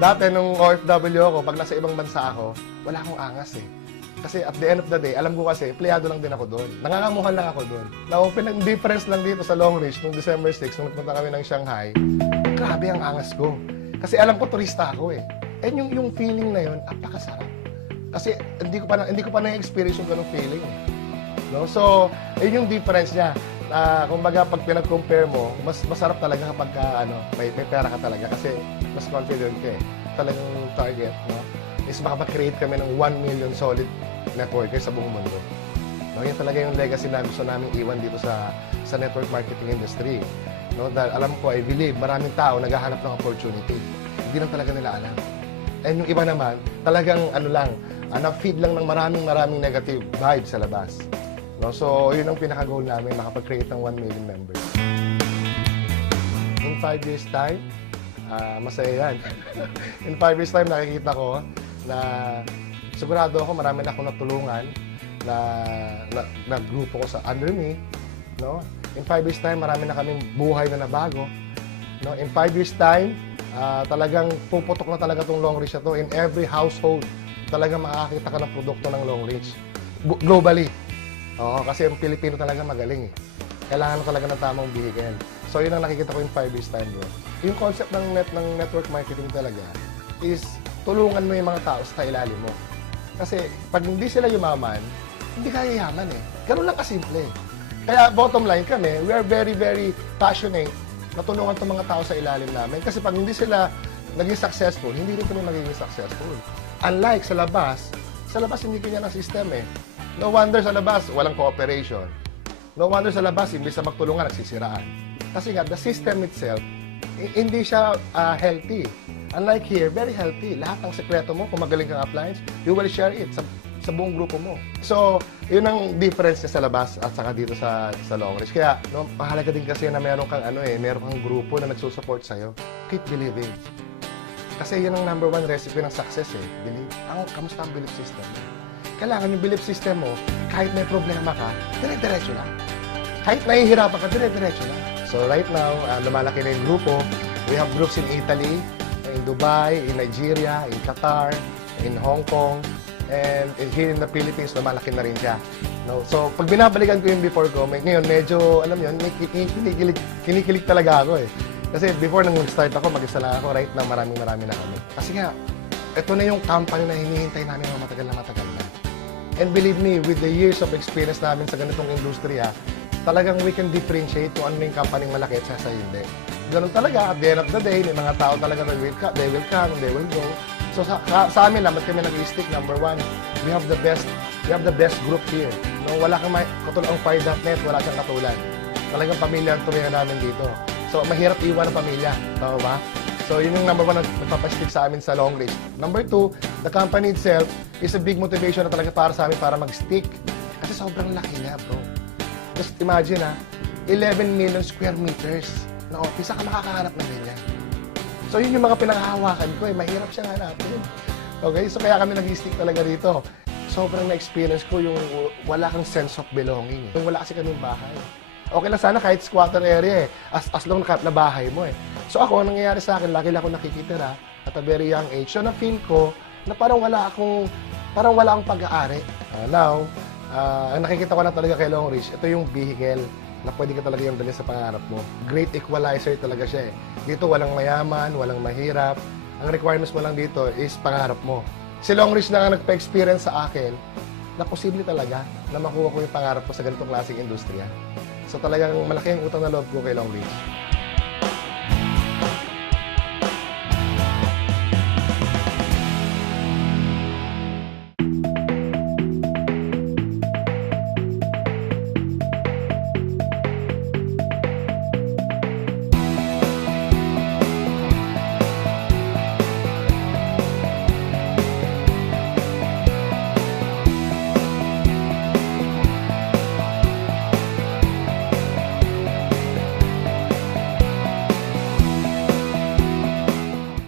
Dati nung OFW ako, pag nasa ibang bansa ako, wala akong angas eh. Kasi at the end of the day, alam ko kasi, empleyado lang din ako doon. Nangangamuhan lang ako doon. Now, difference lang dito sa Long Ridge, nung December 6, nung nagpunta kami ng Shanghai, grabe ang angas ko. Kasi alam ko, turista ako eh. And yung feeling na yun, napakasarap. Kasi hindi ko pa na-experience yung ganung feeling. No? So, yun yung difference niya. Kumbaga, pag pinag-compare mo, mas masarap talaga kapag may pera ka talaga kasi mas confident ka eh. Talagang target, no? Is makapag-create kami ng 1 million solid networker sa buong mundo. No? Yan talaga yung legacy na gusto namin iwan dito sa network marketing industry. No? Dahil alam ko, I believe, maraming tao naghahanap ng opportunity. Hindi lang talaga nila alam. And yung iba naman, talagang na-feed lang ng maraming negative vibes sa labas. No? So, yun ang pinaka-goal namin, makapag-create ng 1 million members. In 5 years time, masaya yan. In 5 years time, nakikita ko na sigurado ako marami na akong natulungan na grupo ko sa under me. No? In 5 years time, marami na kaming buhay na nabago. No? In 5 years time, talagang puputok na talaga itong Long Ridge na to. In every household, talagang makakita ka ng produkto ng Long Ridge. Globally. Oo, kasi ang Pilipino talaga magaling eh. Kailangan talaga ng tamang vehicle. So, yun ang nakikita ko in 5 years time, bro. Yung concept ng network marketing talaga is tulungan mo yung mga tao sa ilalim mo. Kasi pag hindi sila yumaman, hindi kaya yaman eh. Ganun lang kasimple. Kaya bottom line kami, we are very, very passionate na tulungan itong mga tao sa ilalim namin. Kasi pag hindi sila naging successful, hindi rin kami magiging successful. Unlike sa labas hindi kanya ng system eh. No wonder sa labas, walang cooperation. No wonder sa labas, imbis na magtulungan, nagsisiraan. Kasi nga, the system itself, hindi siya healthy. Unlike here, very healthy. Lahat ng sekreto mo, kung magaling kang appliance, you will share it sa buong grupo mo. So, yun ang difference niya sa labas at saka dito sa Long Ridge. Kaya, no, mahalaga din kasi na meron kang grupo na nagsusupport sa'yo. Keep believing. Kasi yun ang number 1 recipe ng success eh. Believe. Kamusta ang belief system mo? Kailangan yung belief system mo, kahit may problema ka, dire-diretso lang. Kahit nahihirapan ka, dire-diretso lang. So right now, lumalaki na yung grupo. We have groups in Italy, in Dubai, in Nigeria, in Qatar, in Hong Kong, and here in the Philippines, lumalaki na rin siya. No? So pag binabalikan ko yung before ko, ngayon medyo, alam yun, kinikilig talaga ako eh. Kasi before nang nag-start ako, mag-isa lang ako, right now marami na kami. Kasi nga, ito na yung company na hinihintay namin mga matagal na. And believe me, with the years of experience namin sa ganitong industriya, talagang we can differentiate kung ano yung company malaki at sa hindi. Ganun talaga, at the end of the day, may mga tao talaga na they will come, they will go. So sa amin naman kami nag-stick, number 1, we have the best group here. No, wala kang katulad ang Fire.net, wala siyang katulad. Talagang pamilya ang turingan namin dito. So mahirap iwan ang pamilya, tama ba? So, yun yung number 1 na nagpapastick sa amin sa Long Ridge. Number 2, the company itself is a big motivation na talaga para sa amin para mag-stick. Kasi sobrang laki niya, bro. Just imagine, 11 million square meters na office. Saan ka makakahanap ng ganyan? So, yun yung mga pinanghahawakan ko. Mahirap siyang hanapin. Okay? So, kaya kami nag-stick talaga dito. Sobrang na-experience ko yung wala kang sense of belonging. Yung wala kasi kaming bahay. Okay lang sana kahit squatter area eh. As long na bahay mo eh. So ako, ang nangyayari sa akin, lagi lang ako nakikitira at a very young age. So na-feel ko na parang wala akong pag-aari. Now, ang nakikita ko na talaga kay Long Ridge, ito yung vehicle na pwede ka talaga yung dalhin sa pangarap mo. Great equalizer talaga siya eh. Dito walang mayaman, walang mahirap. Ang requirements mo lang dito is pangarap mo. Si Long Ridge na nga nagpa-experience sa akin na posible talaga na makuha ko yung pangarap ko sa ganitong klaseng industriya. So talagang malaki ang utang na loob ko kay Long Ridge.